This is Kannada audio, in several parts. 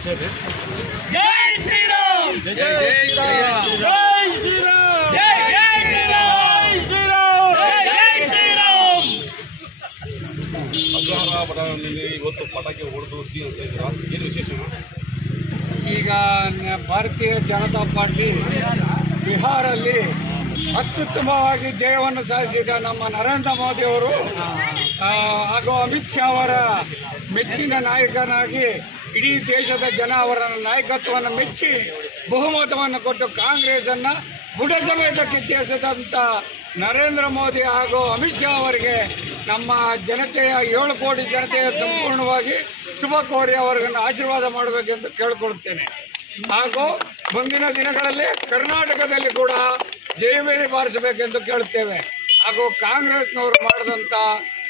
ಜೈ ಶ್ರೀರಾಮ್! ಜೈ ಶ್ರೀರಾಮ್! ಜೈ ಶ್ರೀರಾಮ್! ಜೈ ಜೈ ಶ್ರೀರಾಮ್! ಶ್ರೀರಾಮ್! ಜೈ ಶ್ರೀರಾಮ್! ಅಗ್ರಹಾರ ಬಡಾವಣೆಯಲ್ಲಿ ಇವತ್ತು ಪಟಾಕಿ ಹೊಡೆದು ಸಿಹಿ ಹಂಚ್ತಾ ಏನು ವಿಶೇಷ ಈಗ ಭಾರತೀಯ ಜನತಾ ಪಾರ್ಟಿ ಬಿಹಾರಲ್ಲಿ ಅತ್ಯುತ್ತಮವಾಗಿ ಜಯವನ್ನು ಸಾಧಿಸಿದ ನಮ್ಮ ನರೇಂದ್ರ ಮೋದಿ ಅವರು ಹಾಗೂ ಅಮಿತ್ ಶಾ ಅವರ ಮೆಚ್ಚಿನ ನಾಯಕನಾಗಿ ಇಡೀ ದೇಶದ ಜನ ಅವರ ನಾಯಕತ್ವವನ್ನು ಮೆಚ್ಚಿ ಬಹುಮತವನ್ನು ಕೊಟ್ಟು ಕಾಂಗ್ರೆಸನ್ನು ಬುಡ ಸಮೇತ ಕಿತ್ತೆಸದಂಥ ನರೇಂದ್ರ ಮೋದಿ ಹಾಗೂ ಅಮಿತ್ ಶಾ ಅವರಿಗೆ ನಮ್ಮ ಜನತೆಯ ಏಳು ಕೋಟಿ ಜನತೆಯ ಸಂಪೂರ್ಣವಾಗಿ ಶುಭ ಕೋರಿ ಅವರನ್ನು ಆಶೀರ್ವಾದ ಮಾಡಬೇಕೆಂದು ಕೇಳಿಕೊಳ್ಳುತ್ತೇನೆ ಹಾಗೂ ಮುಂದಿನ ದಿನಗಳಲ್ಲಿ ಕರ್ನಾಟಕದಲ್ಲಿ ಕೂಡ ಜಯಬೇರಿ ಮಾಡಿಸಬೇಕೆಂದು ಕೇಳುತ್ತೇವೆ. ಹಾಗೂ ಕಾಂಗ್ರೆಸ್ನವರು ಮಾಡಿದಂಥ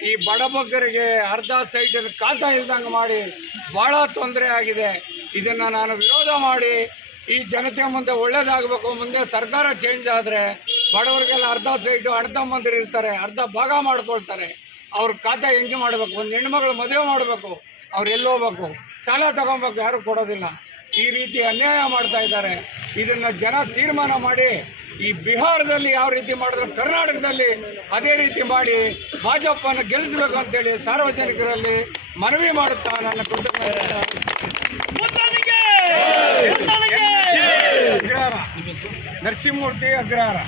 ಈ ಬಡಬಗ್ಗರಿಗೆ ಅರ್ಧ ಸೈಟನ್ನು ಕಾತ ಇಲ್ದಂಗೆ ಮಾಡಿ ಭಾಳ ತೊಂದರೆ ಆಗಿದೆ. ಇದನ್ನು ನಾನು ವಿರೋಧ ಮಾಡಿ ಈ ಜನತೆ ಮುಂದೆ ಒಳ್ಳೇದಾಗಬೇಕು, ಮುಂದೆ ಸರ್ಕಾರ ಚೇಂಜ್ ಆದರೆ ಬಡವರಿಗೆಲ್ಲ ಅರ್ಧ ಸೈಟು, ಅರ್ಧ ಮಂದಿರು ಇರ್ತಾರೆ, ಅರ್ಧ ಭಾಗ ಮಾಡ್ಕೊಳ್ತಾರೆ. ಅವ್ರ ಖಾತೆ ಹೆಂಗೆ ಮಾಡಬೇಕು? ಒಂದು ಹೆಣ್ಮಗಳು ಮದುವೆ ಮಾಡಬೇಕು, ಅವ್ರು ಎಲ್ಲಿ ಹೋಗ್ಬೇಕು? ಸಾಲ ತಗೊಬೇಕು, ಯಾರು ಕೊಡೋದಿಲ್ಲ. ಈ ರೀತಿ ಅನ್ಯಾಯ ಮಾಡ್ತಾ ಇದ್ದಾರೆ. ಇದನ್ನು ಜನ ತೀರ್ಮಾನ ಮಾಡಿ ಈ ಬಿಹಾರದಲ್ಲಿ ಯಾವ ರೀತಿ ಮಾಡಿದ್ರು ಕರ್ನಾಟಕದಲ್ಲಿ ಅದೇ ರೀತಿ ಮಾಡಿ ಭಾಜಪನ್ನು ಗೆಲ್ಲಿಸಬೇಕು ಅಂತೇಳಿ ಸಾರ್ವಜನಿಕರಲ್ಲಿ ಮನವಿ ಮಾಡುತ್ತಾ ನನ್ನ ಕುಟುಂಬ ಅಗ್ರಹಾರ. ನರಸಿಂಹಮೂರ್ತಿ ಅಗ್ರಹಾರ.